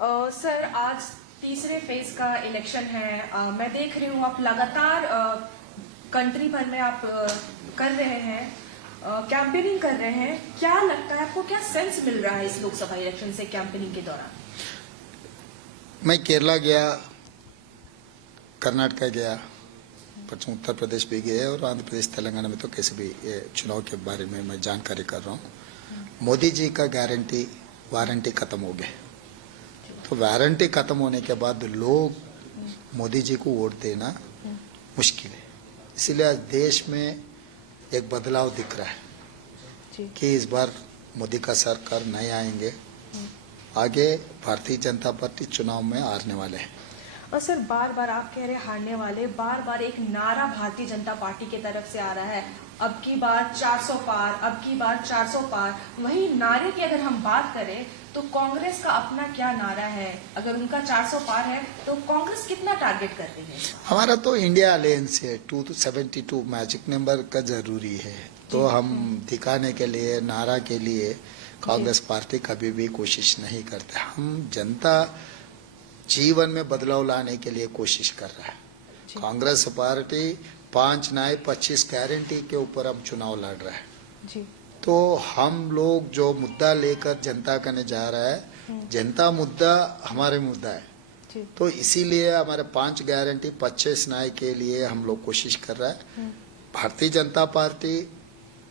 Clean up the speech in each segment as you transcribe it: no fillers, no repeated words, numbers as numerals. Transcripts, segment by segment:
Sir आज तीसरे phase का इलेक्शन है। मैं देख रही हूँ आप लगातार कंट्री भर में आप कर रहे हैं, कैंपेनिंग कर रहे हैं। क्या लगता है आपको, क्या सेंस मिल रहा है इस लोकसभा इलेक्शन से कैंपेनिंग के दौरान? मैं केरला गया, कर्नाटका गया, पश्चिम उत्तर प्रदेश भी गए और आंध्र प्रदेश तेलंगाना में तो कैसे भी ये चुनाव के बारे में मैं जानकारी कर रहा हूँ। मोदी जी का गारंटी वारंटी खत्म हो गए, तो वारंटी खत्म होने के बाद लोग मोदी जी को वोट देना मुश्किल है। इसीलिए आज देश में एक बदलाव दिख रहा है कि इस बार मोदी का सरकार नहीं आएंगे, आगे भारतीय जनता पार्टी चुनाव में हारने वाले हैं। और सर बार बार आप कह रहे हारने वाले, बार बार एक नारा भारतीय जनता पार्टी की तरफ से आ रहा है, अब की बार 400 पार, अब की बार 400 पार। वही नारे की अगर हम बात करें तो कांग्रेस का अपना क्या नारा है? अगर उनका 400 पार है तो कांग्रेस कितना टारगेट कर रही है? हमारा तो इंडिया अलायंस है, 272 मैजिक नंबर का जरूरी है, तो हम दिखाने के लिए, नारा के लिए कांग्रेस पार्टी कभी भी कोशिश नहीं करते। हम जनता जीवन में बदलाव लाने के लिए कोशिश कर रहा है। कांग्रेस पार्टी 5 नए 25 गारंटी के ऊपर हम चुनाव लड़ रहे हैं। तो हम लोग जो मुद्दा लेकर जनता करने जा रहा है, जनता मुद्दा हमारे मुद्दा है, तो इसीलिए हमारे 5 गारंटी 25 नए के लिए हम लोग कोशिश कर रहा है। भारतीय जनता पार्टी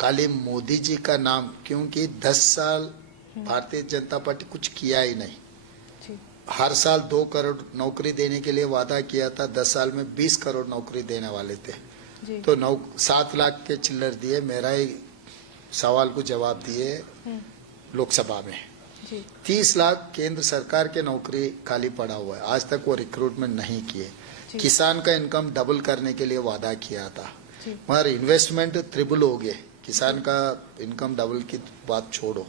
खाली मोदी जी का नाम, क्योंकि 10 साल भारतीय जनता पार्टी कुछ किया ही नहीं। हर साल 2 करोड़ नौकरी देने के लिए वादा किया था, 10 साल में 20 करोड़ नौकरी देने वाले थे, तो 7 लाख के चिल्लर दिए। मेरा ही सवाल को जवाब दिए लोकसभा में। 30 लाख केंद्र सरकार के नौकरी खाली पड़ा हुआ है, आज तक वो रिक्रूटमेंट नहीं किए। किसान का इनकम डबल करने के लिए वादा किया था, मगर इन्वेस्टमेंट ट्रिपल हो गए। किसान का इनकम डबल की बात छोड़ो,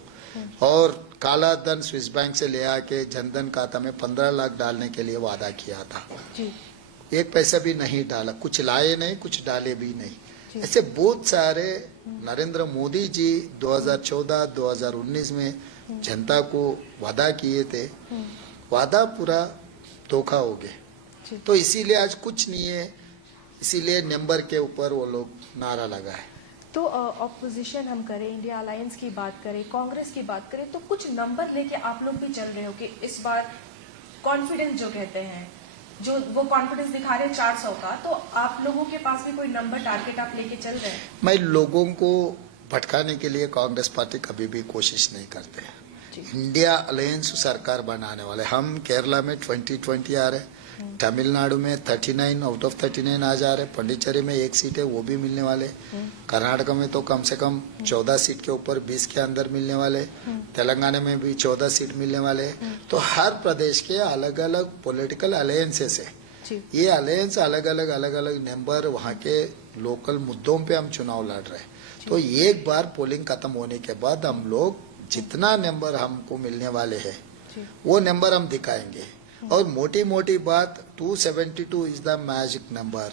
और काला धन स्विस बैंक से ले आके जनधन खाता में 15 लाख डालने के लिए वादा किया था, एक पैसा भी नहीं डाला, कुछ लाए नहीं, कुछ डाले भी नहीं। ऐसे बहुत सारे नरेंद्र मोदी जी 2014-2019 में जनता को वादा किए थे, वादा पूरा धोखा हो गए। तो इसीलिए आज कुछ नहीं है, इसीलिए नंबर के ऊपर वो लोग नारा लगाए। तो ऑपोजिशन हम करें, इंडिया अलायंस की बात करें, कांग्रेस की बात करें, तो कुछ नंबर लेके आप लोग भी चल रहे हो कि इस बार कॉन्फिडेंस जो कहते हैं, जो वो कॉन्फिडेंस दिखा रहे हैं 400 का, तो आप लोगों के पास भी कोई नंबर टारगेट आप लेके चल रहे हैं? मैं लोगों को भटकाने के लिए कांग्रेस पार्टी कभी भी कोशिश नहीं करते हैं। इंडिया अलायंस सरकार बनाने वाले हम। केरला में 2020 आ रहे, तमिलनाडु में 39 आउट ऑफ 39 आ जा रहे, पांडिचेरी में 1 सीट है वो भी मिलने वाले, कर्नाटक में तो कम से कम 14 सीट के ऊपर 20 के अंदर मिलने वाले, तेलंगाना में भी 14 सीट मिलने वाले। तो हर प्रदेश के अलग अलग पॉलिटिकल अलायंसेस है, ये अलायंस अलग अलग नंबर, वहाँ के लोकल मुद्दों पे हम चुनाव लड़ रहे हैं। तो एक बार पोलिंग खत्म होने के बाद हम लोग जितना नंबर हमको मिलने वाले हैं वो नंबर हम दिखाएंगे। और मोटी मोटी बात, 272 is the magic number,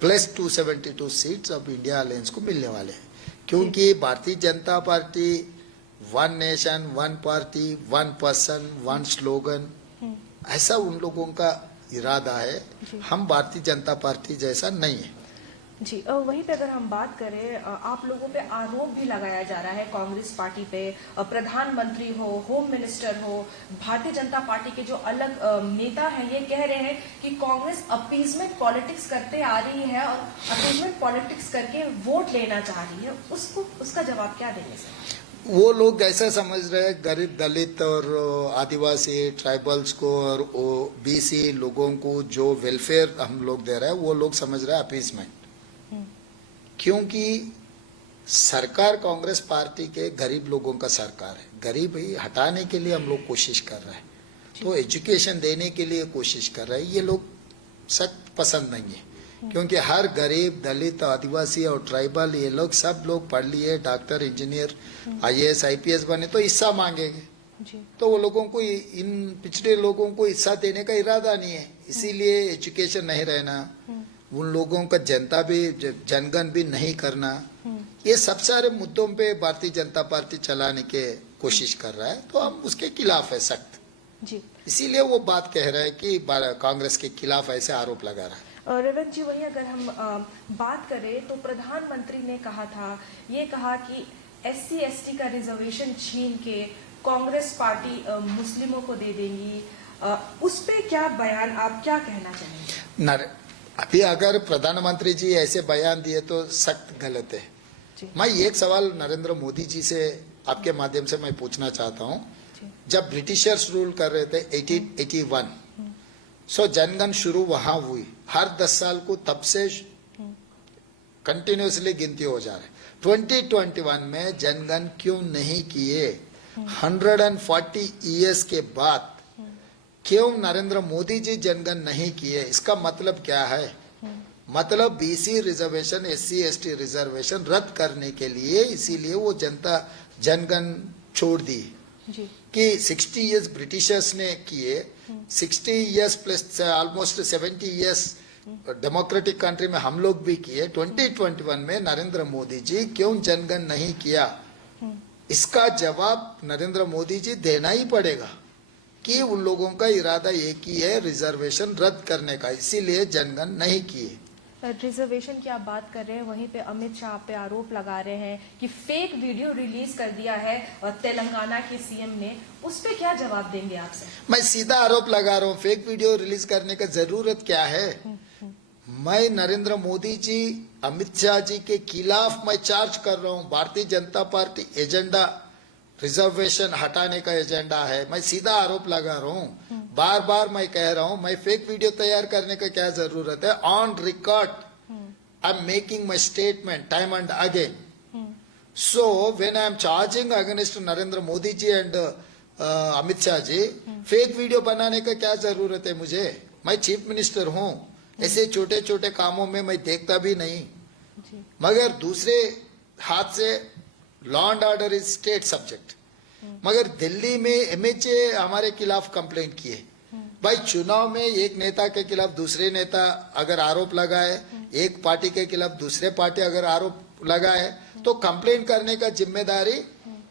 plus 272 seats अब इंडिया अलायंस को मिलने वाले हैं, क्योंकि Bharatiya Janata party 1 nation 1 party 1 person 1 slogan, ऐसा उन लोगों का इरादा है। हम भारतीय जनता पार्टी जैसा नहीं है जी। वहीं पे अगर हम बात करें, आप लोगों पे आरोप भी लगाया जा रहा है कांग्रेस पार्टी पे, प्रधानमंत्री हो, होम मिनिस्टर हो, भारतीय जनता पार्टी के जो अलग नेता हैं, ये कह रहे हैं कि कांग्रेस अपीजमेंट पॉलिटिक्स करते आ रही है और अपीजमेंट पॉलिटिक्स करके वोट लेना चाह रही है। उसका जवाब क्या देंगे सर? वो लोग ऐसा समझ रहे हैं गरीब दलित और आदिवासी ट्राइबल्स को और BC लोगों को जो वेलफेयर हम लोग दे रहे हैं, वो लोग समझ रहे हैं अपीजमेंट। क्योंकि सरकार कांग्रेस पार्टी के गरीब लोगों का सरकार है, गरीब ही हटाने के लिए हम लोग कोशिश कर रहे हैं, तो एजुकेशन देने के लिए कोशिश कर रहे हैं। ये लोग सख्त पसंद नहीं है, क्योंकि हर गरीब दलित आदिवासी और ट्राइबल, ये लोग सब लोग पढ़ लिए, डॉक्टर इंजीनियर IAS IPS बने तो हिस्सा मांगेंगे, तो वो लोगों को, इन पिछड़े लोगों को हिस्सा देने का इरादा नहीं है। इसीलिए एजुकेशन नहीं रहना, उन लोगों का जनता भी जनगण भी नहीं करना, ये सब सारे मुद्दों पे भारतीय जनता पार्टी चलाने के कोशिश कर रहा है, तो हम उसके खिलाफ है सख्त। जी। इसीलिए वो बात कह रहा है कि कांग्रेस के खिलाफ ऐसे आरोप लगा रहा है। रेवंत जी, वहीं अगर हम बात करें तो प्रधानमंत्री ने कहा कि SC/ST का रिजर्वेशन छीन के कांग्रेस पार्टी मुस्लिमों को दे देंगी। उस पे क्या बयान, आप क्या कहना चाहेंगे? अभी अगर प्रधानमंत्री जी ऐसे बयान दिए तो सख्त गलत है। जी। मैं एक सवाल नरेंद्र मोदी जी से आपके माध्यम से मैं पूछना चाहता हूँ। जब ब्रिटिशर्स रूल कर रहे थे 1881, सो जनगण शुरू वहां हुई। हर 10 साल को तब से कंटिन्यूसली गिनती हो जा रही है। 2021 में जनगण क्यों नहीं किए? 140 ईयर्स के बाद क्यों नरेंद्र मोदी जी जनगण नहीं किए? इसका मतलब क्या है? मतलब BC रिजर्वेशन, SC/ST रिजर्वेशन रद्द करने के लिए, इसीलिए वो जनगण छोड़ दी जी। कि 60 इयर्स ब्रिटिशर्स ने किए, 60 years plus almost 70 years democratic country में हम लोग भी किए। 2021 में नरेंद्र मोदी जी क्यों जनगण नहीं किया? इसका जवाब नरेंद्र मोदी जी देना ही पड़ेगा कि उन लोगों का इरादा एक ही है, रिजर्वेशन रद्द करने का, इसीलिए जनगण नहीं किए। रिजर्वेशन की आप बात कर रहे हैं, वहीं पे अमित शाह पे आरोप लगा रहे हैं कि फेक वीडियो रिलीज कर दिया है तेलंगाना के CM ने। उस पे क्या जवाब देंगे आपसे? मैं सीधा आरोप लगा रहा हूँ, फेक वीडियो रिलीज करने का जरूरत क्या है? मैं नरेंद्र मोदी जी, अमित शाह जी के खिलाफ मैं चार्ज कर रहा हूँ। Bharatiya Janata party agenda reservation हटाने का एजेंडा है। मैं सीधा आरोप लगा रहा हूँ। बार बार मैं कह रहा हूँ, मैं फेक वीडियो तैयार करने का क्या जरूरत है? On record I am making my statement time and again. So when I am charging against Narendra Modi ji and Amit Shah ji, fake video बनाने का क्या जरूरत है मुझे? मैं चीफ मिनिस्टर हूँ। ऐसे छोटे छोटे कामों में मैं देखता भी नहीं। मगर दूसरे हाथ से law and order is state subject. मगर दिल्ली में MHA हमारे खिलाफ कंप्लेंट किए। भाई, चुनाव में एक नेता के खिलाफ दूसरे नेता अगर आरोप लगाए, एक पार्टी के खिलाफ दूसरे पार्टी अगर आरोप लगाए, तो कंप्लेंट करने का जिम्मेदारी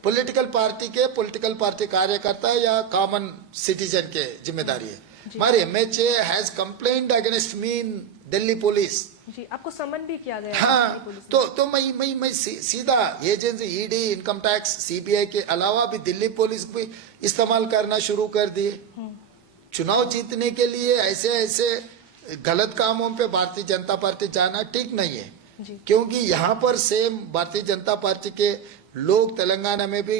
पॉलिटिकल पार्टी कार्यकर्ता या कॉमन सिटीजन के जिम्मेदारी है। हमारे MHA has complaint against me in Delhi police. जी, आपको समन भी किया गया? हाँ, तो मैं सीधा agency ED, income tax, CBI के अलावा भी दिल्ली पुलिस भी इस्तेमाल करना शुरू कर दिए। चुनाव जीतने के लिए ऐसे गलत कामों पे भारतीय जनता पार्टी जाना ठीक नहीं है। क्योंकि यहाँ पर सेम भारतीय जनता पार्टी के लोग तेलंगाना में भी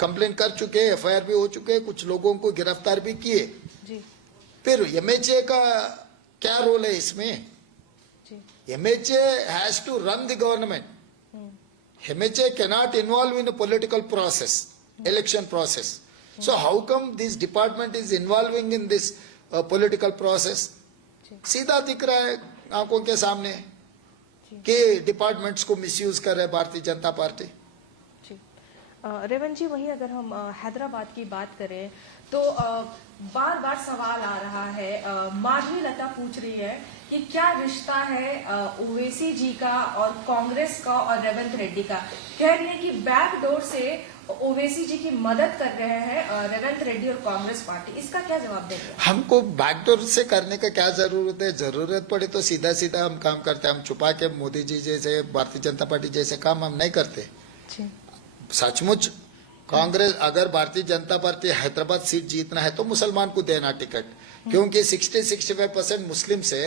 कंप्लेन कर चुके, FIR भी हो चुके, कुछ लोगों को गिरफ्तार भी किए। फिर MHA का क्या रोल है इसमें? MHA has to run the government. MHA cannot involve in a political process, election process. So how come this department is involving in this political process? सीधा दिख रहा है आंखों के सामने कि डिपार्टमेंट्स को मिसयूज कर रहे भारतीय जनता पार्टी। रेवंत जी, वहीं अगर हम हैदराबाद की बात करें तो बार बार सवाल आ रहा है, माधवी लता पूछ रही है कि क्या रिश्ता है ओवैसी जी का और कांग्रेस का और रेवंत रेड्डी का। कह रही है कि बैकडोर से ओवैसी जी की मदद कर रहे हैं रेवंत रेड्डी और कांग्रेस पार्टी। इसका क्या जवाब देंगे? हमको बैकडोर से करने का क्या जरूरत है? जरूरत पड़े तो सीधा सीधा हम काम करते हैं। हम छुपा के मोदी जी जैसे, भारतीय जनता पार्टी जैसे काम हम नहीं करते। सचमुच कांग्रेस, अगर भारतीय जनता पार्टी हैदराबाद सीट जीतना है तो मुसलमान को देना टिकट, क्योंकि 60-65% मुस्लिम से,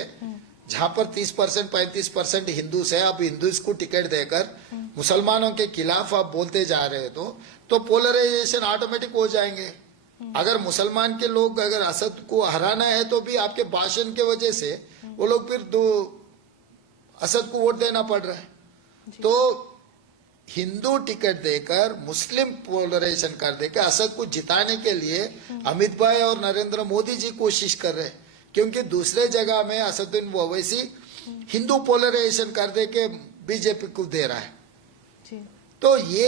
जहां पर 30% 35% हिंदू से, अब हिंदूज को टिकट देकर मुसलमानों के खिलाफ आप बोलते जा रहे हो तो पोलराइजेशन ऑटोमेटिक हो जाएंगे। अगर मुसलमान के लोग अगर असद को हराना है तो भी आपके भाषण के वजह से वो लोग फिर असद को वोट देना पड़ रहा है। तो हिंदू टिकट देकर मुस्लिम पोलराइजेशन कर देकर असद को जिताने के लिए अमित भाई और नरेंद्र मोदी जी कोशिश कर रहे हैं, क्योंकि दूसरे जगह में असदुद्दीन ओवैसी हिंदू पोलराइजेशन कर दे के बीजेपी को दे रहा है। तो ये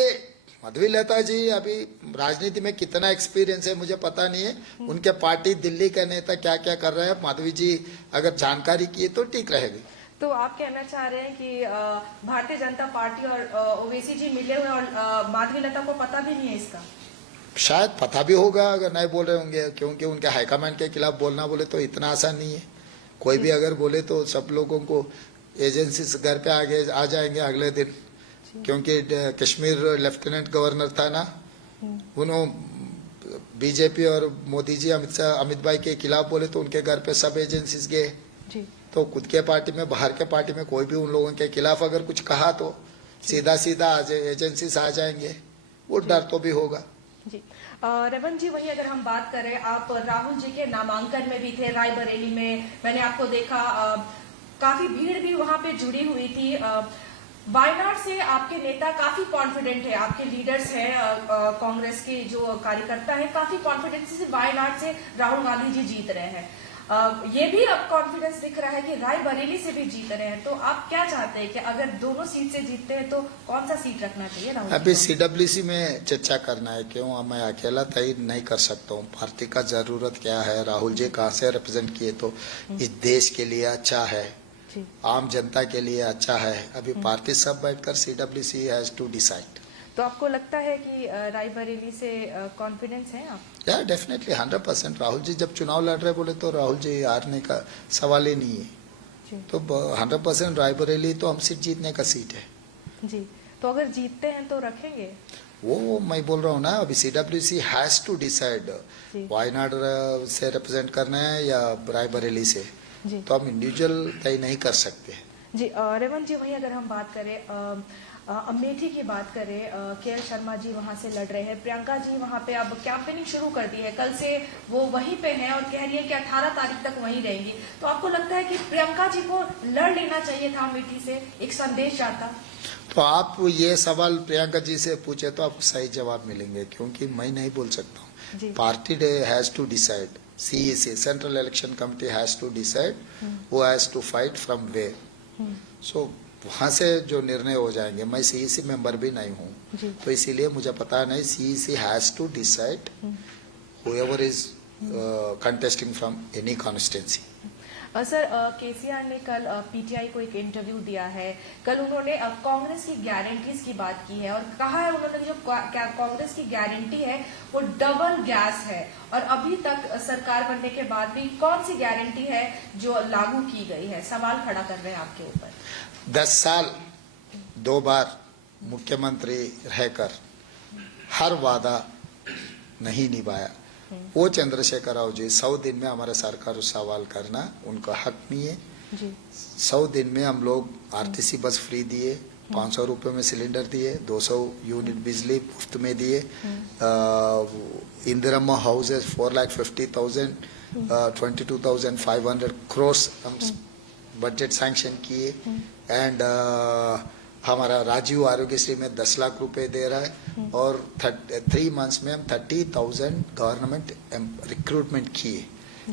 माधवी लता जी अभी राजनीति में कितना एक्सपीरियंस है मुझे पता नहीं है। उनके पार्टी दिल्ली का नेता क्या क्या कर रहे हैं, माधवी जी अगर जानकारी की तो ठीक रहेगी। तो आप कहना चाह रहे हैं कि भारतीय जनता पार्टी और ओवैसी जी मिले हुए और माधवी लता को पता भी नहीं है इसका? शायद पता भी होगा अगर नहीं बोल रहे होंगे, क्योंकि उनके हाईकमांड के खिलाफ बोलना बोले तो इतना आसान नहीं है। कोई भी अगर बोले तो सब लोगों को एजेंसी से घर पे आगे आ जाएंगे अगले दिन, क्योंकि कश्मीर लेफ्टिनेंट गवर्नर था ना, उन्होंने बीजेपी और मोदी जी अमित भाई के खिलाफ बोले तो उनके घर पे सब एजेंसीज गए। तो खुद के पार्टी में बाहर के पार्टी में कोई भी उन लोगों के खिलाफ अगर कुछ कहा तो सीधा सीधा एजेंसीज आ जाएंगे, वो डर तो भी होगा। जी रेवंत जी, वही अगर हम बात करें, आप राहुल जी के नामांकन में भी थे रायबरेली में, मैंने आपको देखा, काफी भीड़ भी वहां पे जुड़ी हुई थी। वायनाड से आपके नेता काफी कॉन्फिडेंट है, आपके लीडर्स हैं, कांग्रेस के जो कार्यकर्ता हैं काफी कॉन्फिडेंस से वायनाड से राहुल गांधी जी जीत रहे हैं। ये भी अब कॉन्फिडेंस दिख रहा है कि रायबरेली से भी जीत रहे हैं। तो आप क्या चाहते हैं कि अगर दोनों सीट से जीतते हैं तो कौन सा सीट रखना चाहिए राहुल? अभी सीडब्ल्यूसी में चर्चा करना है, क्यों मैं अकेला तय नहीं कर सकता हूँ। पार्टी का जरूरत क्या है, राहुल जी कहाँ से रिप्रेजेंट किए तो इस देश के लिए अच्छा है, आम जनता के लिए अच्छा है। अभी पार्टी सब बैठकर सीडब्ल्यूसी हैज टू डिसाइड। तो आपको लगता है कि रायबरेली से कॉन्फिडेंस है आप? या डेफिनेटली 100%। राहुल जी जब चुनाव लड़ रहे बोले तो राहुल जी हारने का सवाल ही नहीं है। तो 100% रायबरेली तो हम सीट जीतने का सीट है जी। तो अगर जीतते हैं तो रखेंगे? वो मैं बोल रहा हूँ ना, अभी CWC has to decide Wayanad से रिप्रेजेंट करना है या रायबरेली से। तो हम इंडिविजुअल तय नहीं कर सकते जी। रेवंत जी, वही अगर हम बात करें अमेठी की बात करें, के शर्मा जी वहां से लड़ रहे हैं, प्रियंका जी वहां पे अब कैंपेनिंग शुरू कर दी है, कल से वो वहीं पे हैं और कह रही है कि 18 तारीख तक वहीं रहेंगी। तो आपको लगता है कि प्रियंका जी को लड़ लेना चाहिए था अमेठी से, एक संदेश जाता? तो आप ये सवाल प्रियंका जी से पूछे तो आपको सही जवाब मिलेंगे, क्योंकि मैं नहीं बोल सकता हूँ। Party has to decide, CEC central election committee has to decide who has to fight from where. So वहां से जो निर्णय हो जाएंगे, मैं CEC मेंबर भी नहीं हूँ तो इसीलिए मुझे पता नहीं। CEC has to decide whoever is contesting from any constituency। Sir, KCR ने कल PTI को एक इंटरव्यू दिया है। कल उन्होंने कांग्रेस की गारंटीज की बात की है और कहा है उन्होंने जो कांग्रेस की गारंटी है वो डबल गैस है, और अभी तक सरकार बनने के बाद भी कौन सी गारंटी है जो लागू की गई है? सवाल खड़ा कर रहे हैं आपके ऊपर। 10 साल 2 बार मुख्यमंत्री रहकर हर वादा नहीं निभाया। वो चंद्रशेखर राव जी 100 दिन में हमारे सरकार को सवाल करना उनका हक नहीं है। 100 दिन में हम लोग RTC बस फ्री दिए, 500 रुपए में सिलेंडर दिए, 200 यूनिट बिजली मुफ्त में दिए, इंदिरा हाउसेज 4,50,000, 22,500 crores हम बजट सैंक्शन किए। एंड हमारा राजीव आरोग्यश्री में 10 लाख रुपए दे रहा है और 3 मंथ्स में हम 30,000 गवर्नमेंट रिक्रूटमेंट किए।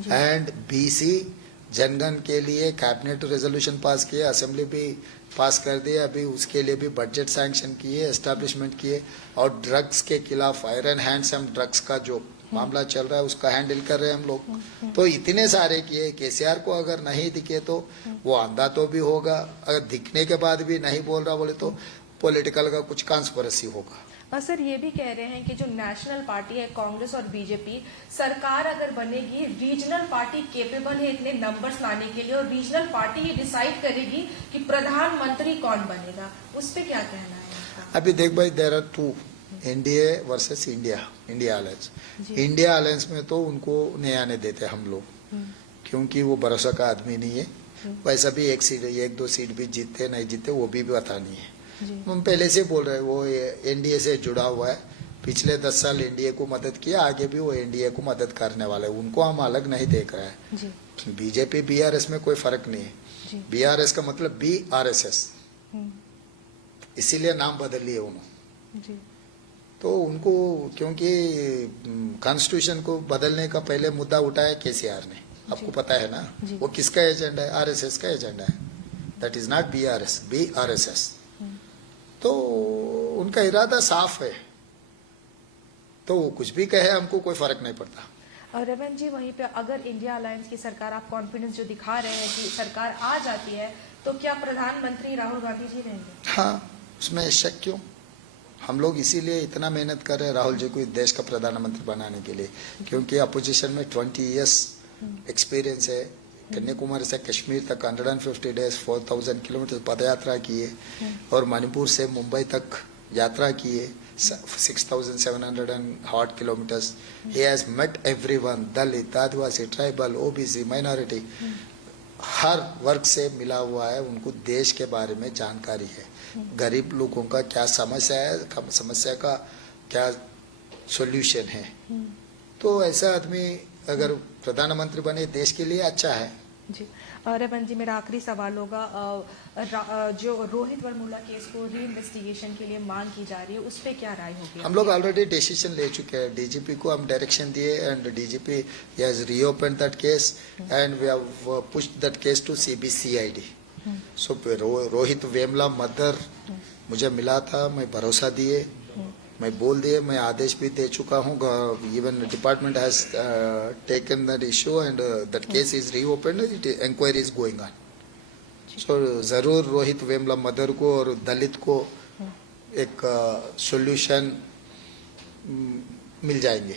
एंड BC जनगण के लिए कैबिनेट रेजोल्यूशन पास किए, असेंबली भी पास कर दिए, अभी उसके लिए भी बजट सैंक्शन किए, एस्टेब्लिशमेंट किए। और ड्रग्स के खिलाफ आयरन हैंडसम ड्रग्स का जो मामला चल रहा है उसका हैंडल कर रहे हैं हम लोग। तो इतने सारे किए। केसीआर को अगर नहीं दिखे तो वो अंधा तो भी होगा, अगर दिखने के बाद भी नहीं बोल रहा बोले तो पॉलिटिकल का कुछ कॉन्स्पिरेसी होगा। सर, ये भी कह रहे हैं कि जो नेशनल पार्टी है कांग्रेस और बीजेपी, सरकार अगर बनेगी, रीजनल पार्टी केपेबल है इतने नंबर्स लाने के लिए, और रीजनल पार्टी ये डिसाइड करेगी कि प्रधानमंत्री कौन बनेगा। उस पर क्या कहना है? अभी देख भाई, there are 2 NDA versus India alliance. India alliance में तो उनको नहीं आने देते हम लोग, क्योंकि वो भरोसा का आदमी नहीं है। वैसा भी 1-2 सीट भी जीतते नहीं जीतते वो भी पता नहीं है। हम पहले से बोल रहे हैं वो NDA से जुड़ा हुआ है, पिछले 10 साल NDA को मदद किया, आगे भी वो NDA को मदद करने वाले, उनको हम अलग नहीं देख रहे हैं। बीजेपी BRS में कोई फर्क नहीं है। BRS का मतलब BRSS, इसीलिए नाम बदल लिए उन्होंने। तो उनको, क्योंकि कॉन्स्टिट्यूशन को बदलने का पहले मुद्दा उठाया केसीआर ने, आपको पता है ना। वो किसका एजेंडा है? RSS का एजेंडा है। That is not BRSS। तो उनका इरादा साफ है, तो वो कुछ भी कहे हमको कोई फर्क नहीं पड़ता। और रेवंत जी, वहीं पे अगर इंडिया अलायंस की सरकार, आप कॉन्फिडेंस जो दिखा रहे हैं कि सरकार आ जाती है, तो क्या प्रधानमंत्री राहुल गांधी जी रहेंगे? हाँ, उसमें शक क्यों? हम लोग इसीलिए इतना मेहनत कर रहे हैं राहुल जी को इस देश का प्रधानमंत्री बनाने के लिए, क्योंकि अपोजिशन में 20 इयर्स एक्सपीरियंस है। कन्याकुमारी से कश्मीर तक 150 डेज 4000 किलोमीटर पद यात्रा किए और मणिपुर से मुंबई तक यात्रा किए 6700 हॉट kilometres. He has met everyone, Dalit, Adivasi, tribal, OBC, minority, हर वर्ग से मिला हुआ है। उनको देश के बारे में जानकारी है, गरीब लोगों का क्या समस्या है, समस्या का क्या सॉल्यूशन है। तो ऐसा आदमी अगर प्रधानमंत्री बने देश के लिए अच्छा है। जी रेवंत जी, मेरा आखिरी सवाल होगा, जो रोहित वर्मुला केस को री इन्वेस्टिगेशन के लिए मांग की जा रही है, उस पर क्या राय होगी? हम लोग ऑलरेडी डिसीजन ले चुके हैं, डीजीपी को हम डायरेक्शन दिए and DGP has reopen that case and we have pushed that case to CBCID. So Rohith Vemula mother मुझे मिला था, मैं भरोसा दिए, मैं बोल दिए, मैं आदेश भी दे चुका हूँ। Even department has taken that issue and that case is reopen, inquiry is going on. So जरूर रोहित वेमला मदर को और दलित को एक सॉल्यूशन मिल जाएंगे।